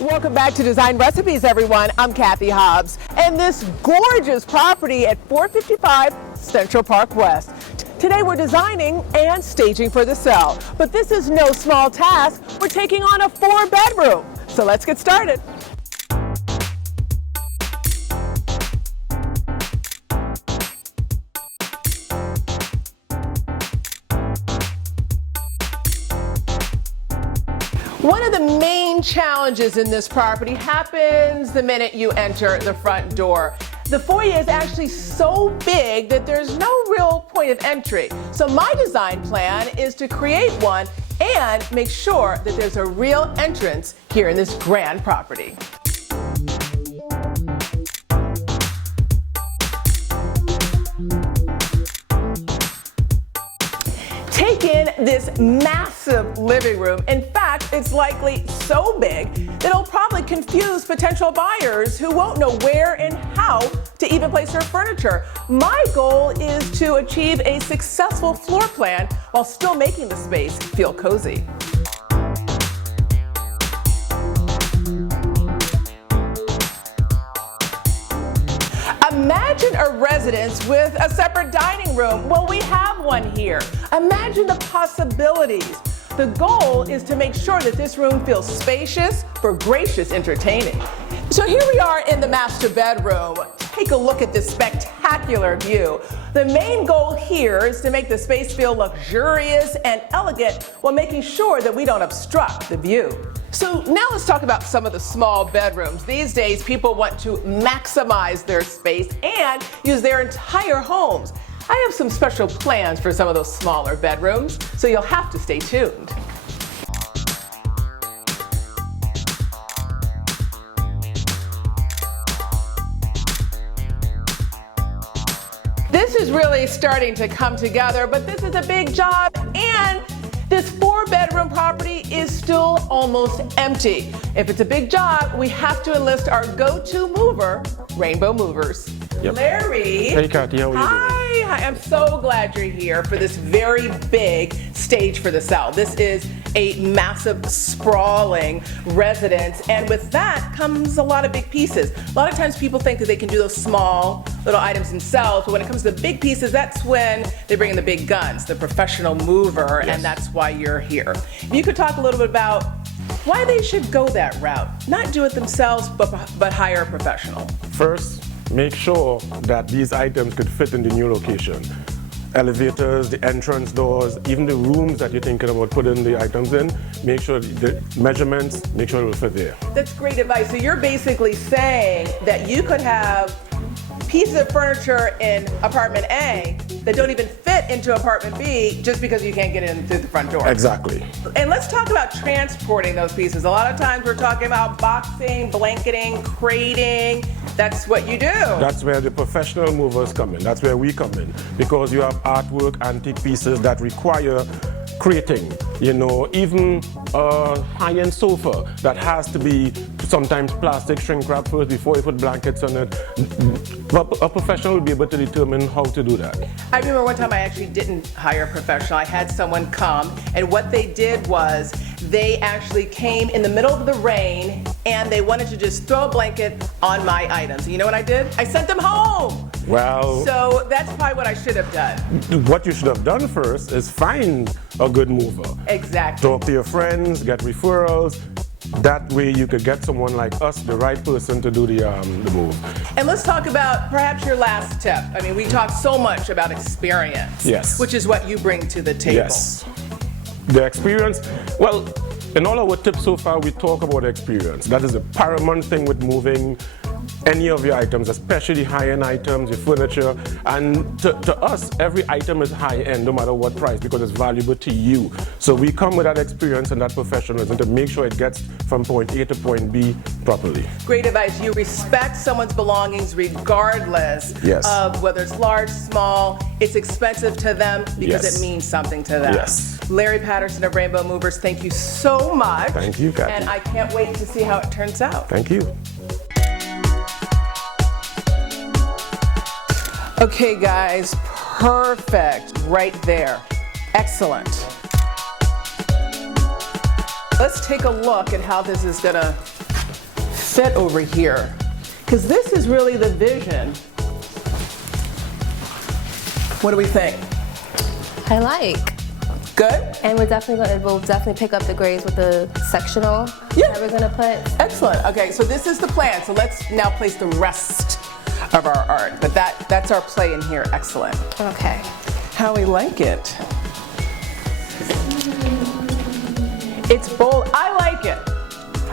Welcome back to Design Recipes, everyone. I'm Cathy Hobbs, and this gorgeous property at 455 Central Park West. Today we're designing and staging for the sale, but this is no small task. We're taking on a 4-bedroom. So let's get started. One of the main challenges in this property happens the minute you enter the front door. The foyer is actually so big that there's no real point of entry. So my design plan is to create one and make sure that there's a real entrance here in this grand property. Take in this massive living room. In fact, it's likely so big that it'll probably confuse potential buyers who won't know where and how to even place their furniture. My goal is to achieve a successful floor plan while still making the space feel cozy. Imagine a residence with a separate dining room. Well, we have one here. Imagine the possibilities. The goal is to make sure that this room feels spacious for gracious entertaining. So here we are in the master bedroom. Take a look at this spectacular view. The main goal here is to make the space feel luxurious and elegant while making sure that we don't obstruct the view. So now let's talk about some of the small bedrooms. These days, people want to maximize their space and use their entire homes. I have some special plans for some of those smaller bedrooms, so you'll have to stay tuned. This is really starting to come together, but this is a big job, and this 4-bedroom property is still almost empty. If it's a big job, we have to enlist our go-to mover, Rainbow Movers. Yep. Larry. Hey, Cathy, how are you doing? Hi, I'm so glad you're here for this very big stage for the sale. This is a massive, sprawling residence, and with that comes a lot of big pieces. A lot of times people think that they can do those small little items themselves, but when it comes to the big pieces, that's when they bring in the big guns, the professional mover, yes. And that's why you're here. If you could talk a little bit about why they should go that route, not do it themselves, but hire a professional. First, make sure that these items could fit in the new location. Elevators, the entrance doors, even the rooms that you're thinking about putting the items in, make sure the measurements, make sure it will fit there. That's great advice. So you're basically saying that you could have pieces of furniture in apartment A that don't even fit into apartment B just because you can't get in through the front door. Exactly. And let's talk about transporting those pieces. A lot of times we're talking about boxing, blanketing, crating. That's what you do. That's where the professional movers come in. That's where we come in. Because you have artwork, antique pieces that require crating. You know, even a high-end sofa that has to be sometimes plastic shrink wrap first before you put blankets on it. A professional will be able to determine how to do that. I remember one time I actually didn't hire a professional. I had someone come, and what they did was they actually came in the middle of the rain and they wanted to just throw a blanket on my items. You know what I did? I sent them home. Well, so that's probably what I should have done. What you should have done first is find a good mover. Exactly. Talk to your friends, get referrals. That way you could get someone like us, the right person to do the move. And let's talk about perhaps your last tip. I mean, we talk so much about experience. Yes. Which is what you bring to the table. Yes. The experience, well, in all our tips so far, we talk about experience. That is the paramount thing with moving any of your items, especially high-end items, your furniture. And to us, every item is high-end, no matter what price, because it's valuable to you. So we come with that experience and that professionalism to make sure it gets from point A to point B properly. Great advice. You respect someone's belongings regardless yes. of whether it's large, small. It's expensive to them because yes. it means something to them. Yes. Larry Patterson of Rainbow Movers, thank you so much. Thank you, Cathy. And I can't wait to see how it turns out. Thank you. Okay, guys, perfect right there. Excellent. Let's take a look at how this is gonna fit over here? Because this is really the vision. What do we think? I like. Good? And we'll definitely pick up the grades with the sectional Yeah. that we're gonna put. Excellent. Okay, so this is the plan. So let's now place the rest of our art. But that's our play in here. Excellent. Okay. How we like it. It's bold. I like it.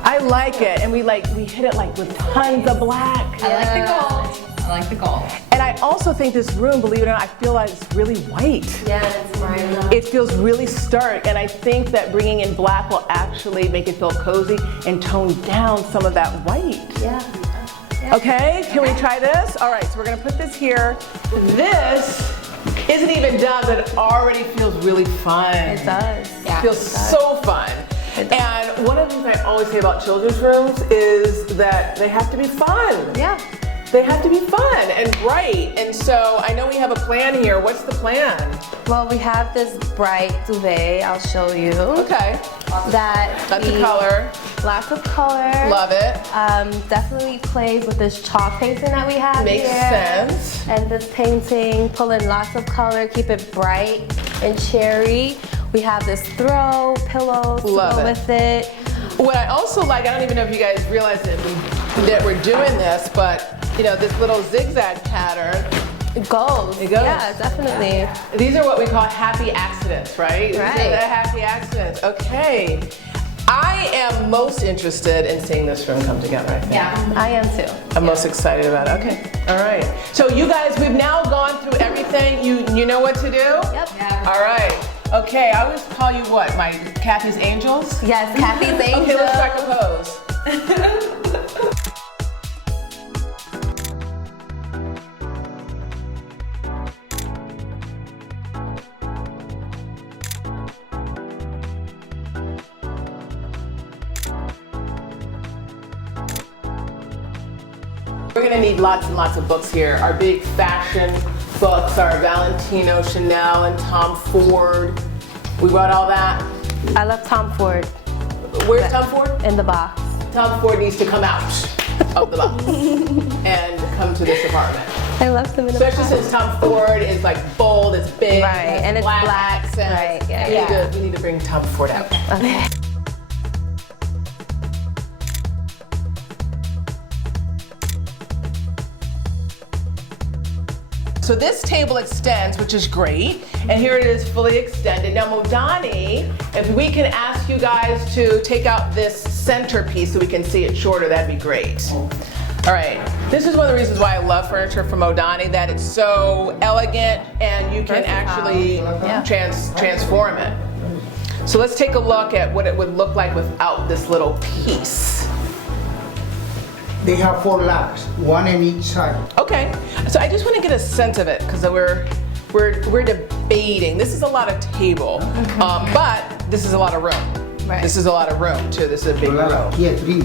I like it. And we hit it like with tons of black. I like the gold. I like the gold. And I also think this room, believe it or not, I feel like it's really white. Yeah, it's bright. It feels really stark, and I think that bringing in black will actually make it feel cozy and tone down some of that white. Yeah. Okay, can we try this? All right, so we're gonna put this here. This isn't even done, but it already feels really fun. It does. It feels so fun. And one of the things I always say about children's rooms is that they have to be fun. Yeah. They have to be fun and bright. And so I know we have a plan here. What's the plan? Well, we have this bright duvet. I'll show you. Okay. That's the color. Lots of color. Love it. Definitely plays with this chalk painting that we have Makes here. sense. And this painting, pull in lots of color, keep it bright and cherry. We have this throw, pillows to Love go it. with it. What I also like, I don't even know if you guys realize that we're doing this, but you know, this little zigzag pattern. It goes. It goes. Yeah, definitely. These are what we call happy accidents, right? These are Right. the happy accidents. Okay. I am most interested in seeing this room come together, I think. Yeah. I am too. I'm most excited about it. Okay. All right. So you guys, we've now gone through everything. You know what to do? Yep. Yeah. All right. Okay, I always call you what? My Cathy's Angels? Yes, Cathy's Angel. Okay, let's strike a pose. We're gonna need lots and lots of books here. Our big fashion books are Valentino, Chanel, and Tom Ford. We brought all that. I love Tom Ford Where's Tom Ford? in the box. Tom Ford needs to come out of the box and come to this apartment. I love them in the Especially box. since Tom Ford is like bold, it's big, Right, it has and it's black black, accents. right, yeah. We need to bring Tom Ford out. Okay. So this table extends, which is great, and here it is fully extended. Now Modani, if we can ask you guys to take out this centerpiece so we can see it shorter, that'd be great. All right, this is one of the reasons why I love furniture from Modani, that it's so elegant and you can actually transform it. So let's take a look at what it would look like without this little piece. They have 4 laps, one in each side. Okay, so I just want to get a sense of it because we're debating. This is a lot of table, but this is a lot of room. Right. This is a lot of room too. This is a big room. Here, 3.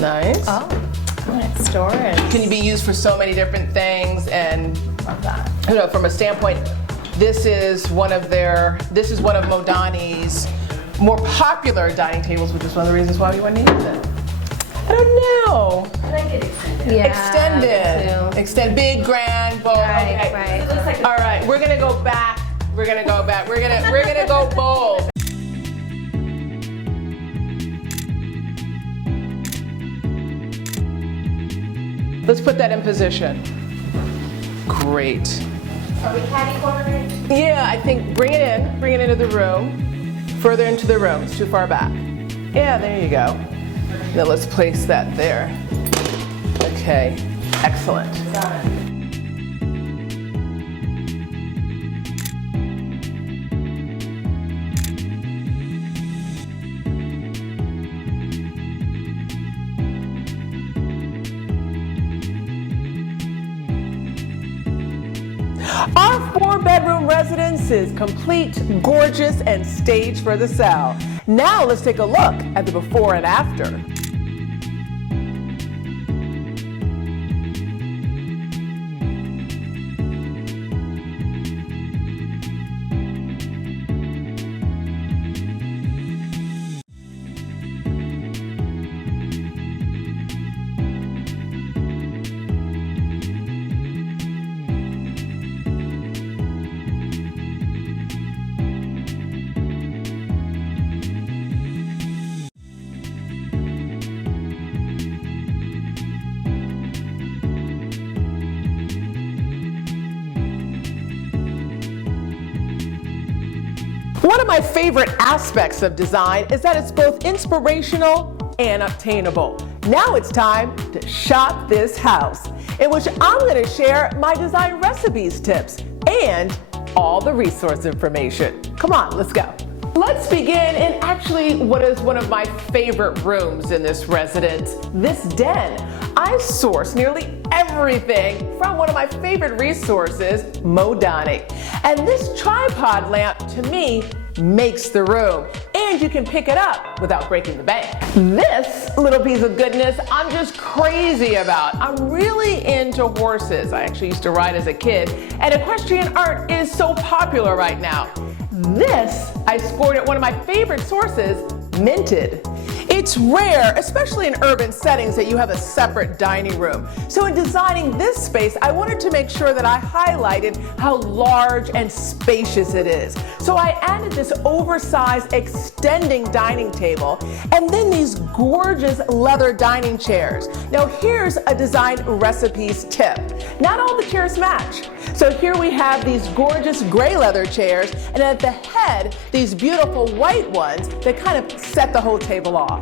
Nice. Oh, nice. Storage. Can be used for so many different things, and Love that. you know, from a standpoint, this is one of Modani's more popular dining tables, which is one of the reasons why we want to use it. I don't know. I like it extended. Yeah, Extended. me too. Extend big, grand, bold. Right, Okay. right. It looks like a All right, we're gonna go back. We're gonna go back. We're gonna go bold. Let's put that in position. Great. Are we catty cornering? Yeah, I think bring it into the room. Further into the room, it's too far back. Yeah, there you go. Now let's place that there. Okay, excellent. Our 4-bedroom residence is complete, gorgeous, and staged for the sale. Now let's take a look at the before and after. One of my favorite aspects of design is that it's both inspirational and obtainable. Now it's time to shop this house, in which I'm going to share my design recipes tips and all the resource information. Come on, let's go. Let's begin in actually what is one of my favorite rooms in this residence, this den. I source nearly everything from one of my favorite resources, Modani. And this tripod lamp, to me, makes the room, and you can pick it up without breaking the bank. This little piece of goodness I'm just crazy about. I'm really into horses. I actually used to ride as a kid, and equestrian art is so popular right now. This I scored at one of my favorite sources, Minted. It's rare, especially in urban settings, that you have a separate dining room. So in designing this space, I wanted to make sure that I highlighted how large and spacious it is. So I added this oversized extending dining table and then these gorgeous leather dining chairs. Now here's a design recipes tip. Not all the chairs match. So here we have these gorgeous gray leather chairs, and at the head, these beautiful white ones that kind of set the whole table off.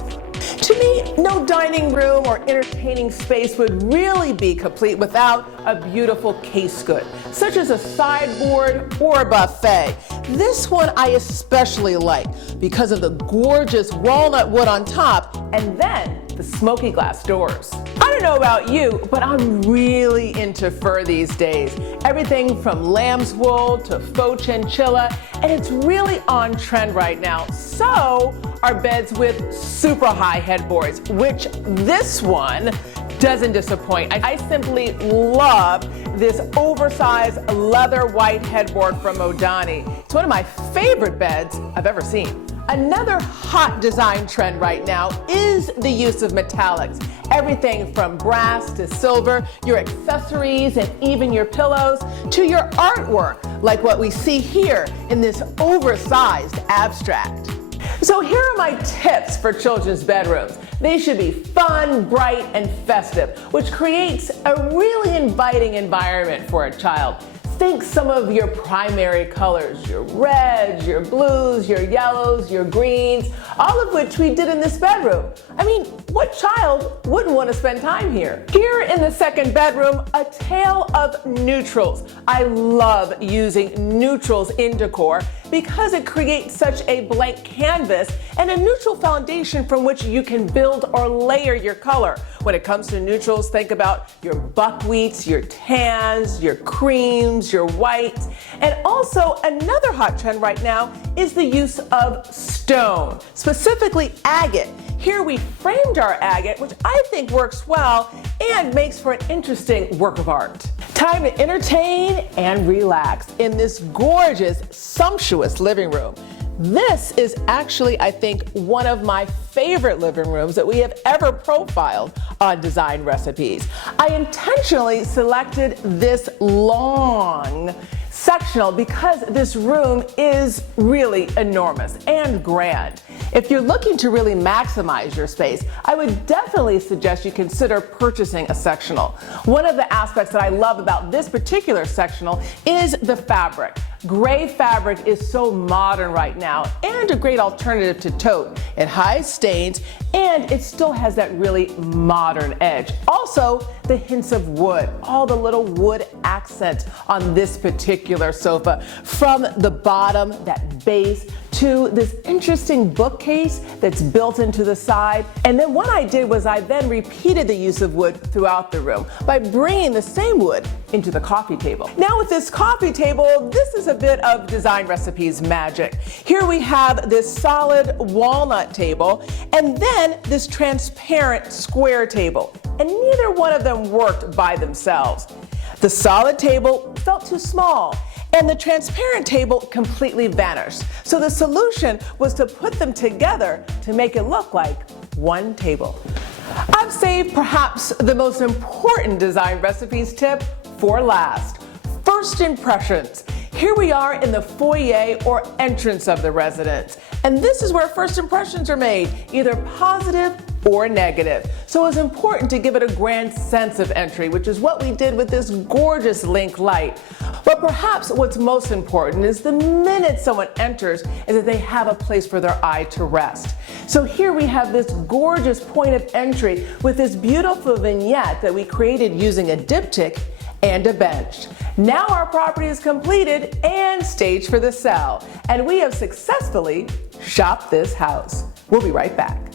To me, no dining room or entertaining space would really be complete without a beautiful case good, such as a sideboard or a buffet. This one I especially like because of the gorgeous walnut wood on top and then the smoky glass doors. I don't know about you, but I'm really into fur these days. Everything from lamb's wool to faux chinchilla, and it's really on trend right now. So are beds with super high headboards, which this one doesn't disappoint. I simply love this oversized leather white headboard from Modani. It's one of my favorite beds I've ever seen. Another hot design trend right now is the use of metallics. Everything from brass to silver, your accessories and even your pillows, to your artwork, like what we see here in this oversized abstract. So here are my tips for children's bedrooms. They should be fun, bright, and festive, which creates a really inviting environment for a child. Think some of your primary colors, your reds, your blues, your yellows, your greens, all of which we did in this bedroom. I mean, what child wouldn't want to spend time here? Here in the second bedroom, a tale of neutrals. I love using neutrals in decor because it creates such a blank canvas and a neutral foundation from which you can build or layer your color. When it comes to neutrals, think about your buckwheats, your tans, your creams, your whites. And also another hot trend right now is the use of stone, specifically agate. Here we framed our agate, which I think works well and makes for an interesting work of art. Time to entertain and relax in this gorgeous, sumptuous living room. This is actually, I think, one of my favorite living rooms that we have ever profiled on Design Recipes. I intentionally selected this long sectional because this room is really enormous and grand. If you're looking to really maximize your space, I would definitely suggest you consider purchasing a sectional. One of the aspects that I love about this particular sectional is the fabric. Gray fabric is so modern right now and a great alternative to taupe. It hides stains and it still has that really modern edge. Also, the hints of wood, all the little wood accents on this particular sofa, from the bottom, that base, to this interesting bookcase that's built into the side. And then what I did was I then repeated the use of wood throughout the room by bringing the same wood into the coffee table. Now with this coffee table, this is a bit of Design Recipes magic. Here we have this solid walnut table and then this transparent square table. And neither one of them worked by themselves. The solid table felt too small, and the transparent table completely vanished. So the solution was to put them together to make it look like one table. I've saved perhaps the most important Design Recipes tip for last. First impressions. Here we are in the foyer or entrance of the residence. And this is where first impressions are made, either positive or negative. So it's important to give it a grand sense of entry, which is what we did with this gorgeous link light. But perhaps what's most important is the minute someone enters is that they have a place for their eye to rest. So here we have this gorgeous point of entry with this beautiful vignette that we created using a diptych and a bench. Now our property is completed and staged for the sale, and we have successfully shopped this house. We'll be right back.